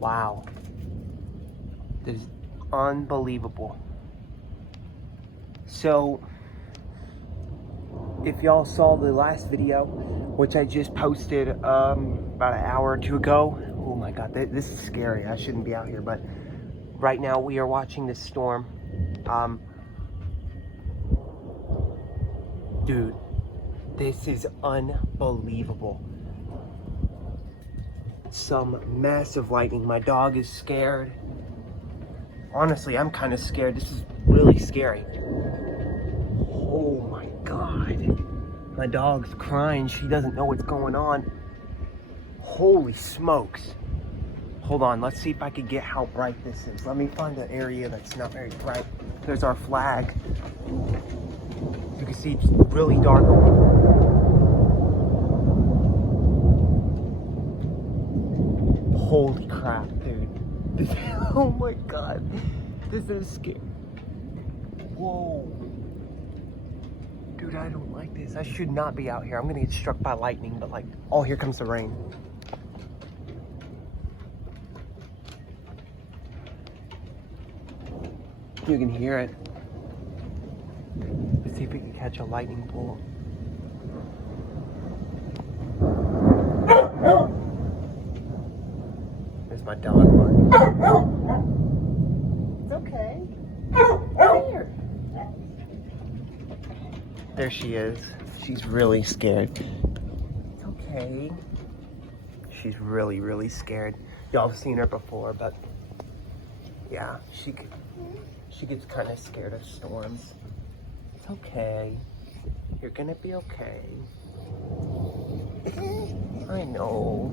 Wow. That is unbelievable. So, if y'all saw the last video, which I just posted about an hour or two ago, oh my god, this is scary. I shouldn't be out here, but right now we are watching this storm. Dude, this is unbelievable. Some massive lightning. My dog is scared. Honestly, I'm kind of scared. This is really scary. Oh my god. My dog's crying. She doesn't know what's going on. Holy smokes. Hold on, let's see if I can get how bright this is. Let me find an area that's not very bright. There's our flag. You can see it's really dark. Holy crap, dude. Oh my god. This is scary. Whoa. Dude, I don't like this. I should not be out here. I'm gonna get struck by lightning, but like, oh, here comes the rain. You can hear it. Let's see if we can catch a lightning bolt. There's my dog barking. It's okay. Come here. There she is. She's really scared. It's okay. She's really, really scared. Y'all have seen her before, but yeah, she gets kind of scared of storms. It's okay. You're gonna be okay. I know.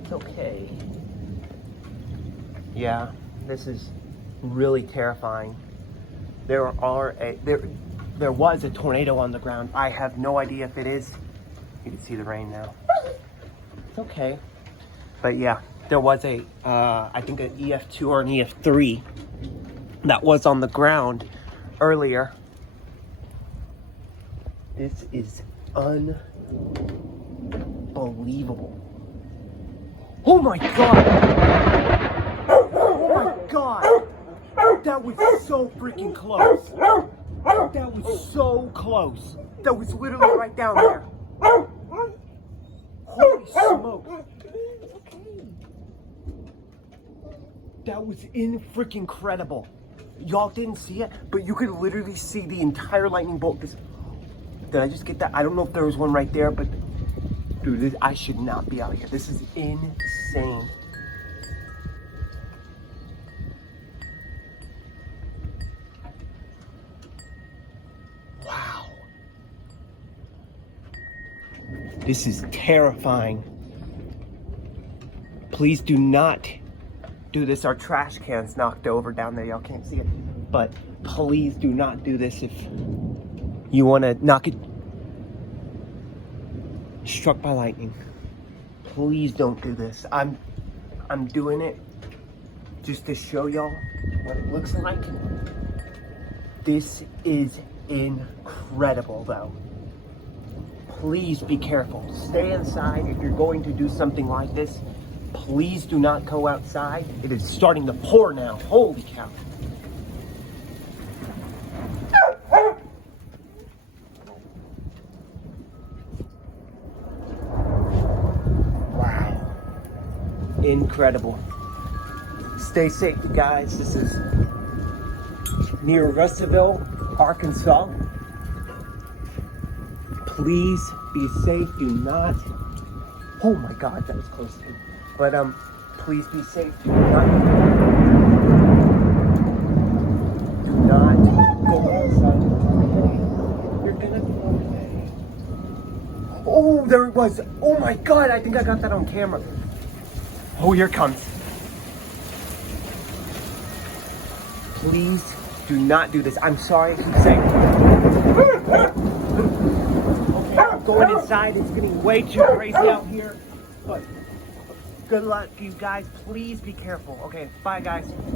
It's okay. Yeah, this is really terrifying. There was a tornado on the ground. I have no idea if it is. You can see the rain now. It's okay. But yeah, there was I think an EF2 or an EF3 that was on the ground earlier. This is unbelievable. Oh my god! Oh my god! That was so freaking close. That was so close. That was literally right down there. Holy smokes. That was freaking incredible. Y'all didn't see it, but you could literally see the entire lightning bolt. Did I just get that? I don't know if there was one right there, but dude, I should not be out here. This is insane. Wow. This is terrifying. Please do not do this. Our trash can's knocked over down there. Y'all can't see it. But please do not do this if you want to not get struck by lightning. Please don't do this. I'm doing it just to show y'all what it looks like. This is incredible though. Please be careful. Stay inside if you're going to do something like this. Please do not go outside. It is starting to pour now. Holy cow. Wow. Incredible. Stay safe, you guys. This is near Russellville, Arkansas. Please be safe. Do not. Oh my God, that was close to me. But please be safe. Do not go outside. You're gonna be okay. Oh, there it was. Oh my God, I think I got that on camera. Oh, here it comes. Please do not do this. I'm sorry, I keep saying. Okay, I'm going inside. It's getting way too crazy out here. But good luck, you guys. Please be careful. Okay, bye, guys.